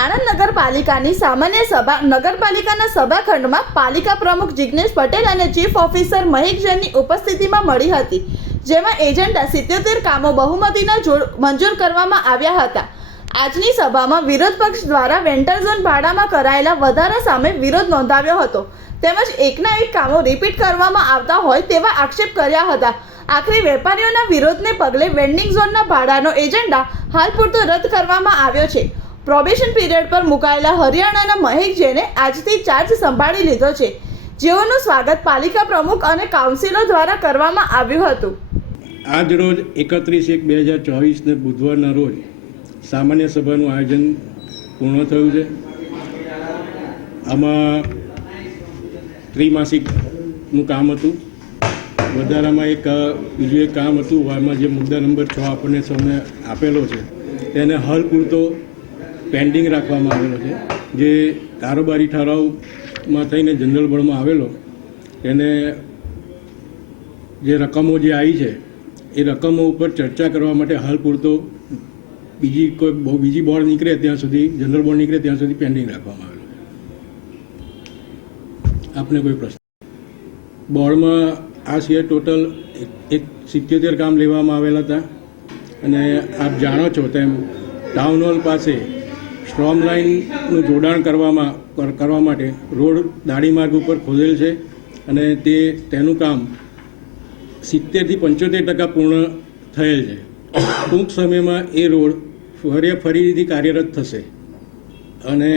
આણંદ નગરપાલિકાની સામાન્ય સભા નગરપાલિકાના સભાખંડમાં પાલિકા પ્રમુખ જિગ્નેશ પટેલ અને ચીફ ઓફિસર મહેક જૈનની ઉપસ્થિતિમાં મળી હતી, જેમાં એજન્ડા સિત્યોતેર કામો બહુમતીના જોડ મંજૂર કરવામાં આવ્યા હતા. આજની સભામાં વિરોધ પક્ષ દ્વારા વેન્ટર ઝોન ભાડામાં કરાયેલા વધારા સામે વિરોધ નોંધાવ્યો હતો. તેમજ એકના એક કામો રિપીટ કરવામાં આવતા હોય તેવા આક્ષેપ કર્યા હતા. આખરે વેપારીઓના વિરોધને પગલે વેન્ડિંગ ઝોનના ભાડાનો એજન્ડા હાલ પૂરતો રદ કરવામાં આવ્યો છે. પ્રોબેશન પીરિયડ પર મુકાયેલા હરિયાણાના મહેક જૈને આજથી ચાર્જ સંભાળી લીધો છે. જેઓનું સ્વાગત પાલિકા પ્રમુખ અને કાઉન્સિલર દ્વારા કરવામાં આવ્યું હતું. આજ રોજ એકત્રીસ એક બે હજાર ચોવીસને બુધવારના રોજ સામાન્ય સભાનું આયોજન પૂર્ણ થયું છે. આમાં ત્રિમાસિકનું કામ હતું. વધારામાં એક બીજું એક કામ હતું આમાં જે મુદ્દા નંબર છ આપણને સૌને આપેલો છે, તેને હલ પૂરતો પેન્ડિંગ રાખવામાં આવેલો છે. જે કારોબારી ઠરાવમાં થઈને જનરલ બોર્ડમાં આવેલો, એને જે રકમો જે આવી છે, એ રકમો ઉપર ચર્ચા કરવા માટે હાલ પૂરતો બીજી કોઈ બીજી બોર્ડ નીકળે ત્યાં સુધી, જનરલ બોર્ડ નીકળે ત્યાં સુધી પેન્ડિંગ રાખવામાં આવેલું આપને કોઈ પ્રશ્ન? બોર્ડમાં આ સિવાય ટોટલ એક સિત્યોતેર કામ લેવામાં આવેલા હતા. અને આપ જાણો છો તેમ ટાઉન હોલ પાસે સ્ટ્રોમ લાઇનનું જોડાણ કરવામાં, કરવા માટે રોડ દાડી માર્ગ ઉપર ખોદેલ છે અને તે, તેનું કામ સિત્તેરથી પંચોતેર ટકા પૂર્ણ થયેલ છે. ટૂંક સમયમાં એ રોડ ફરી, ફરીથી કાર્યરત થશે. અને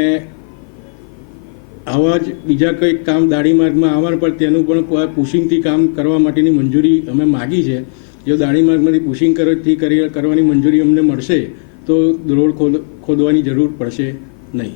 આવા જ બીજા કંઈક કામ દાડી માર્ગમાં આવવા પર તેનું પણ પુશિંગથી કામ કરવા માટેની મંજૂરી અમે માગી છે. જો દાડી માર્ગમાંથી પુશિંગ કરવાથી કરી, કરવાની મંજૂરી અમને મળશે તો રોડ ખોદવાની જરૂર પડશે નહીં.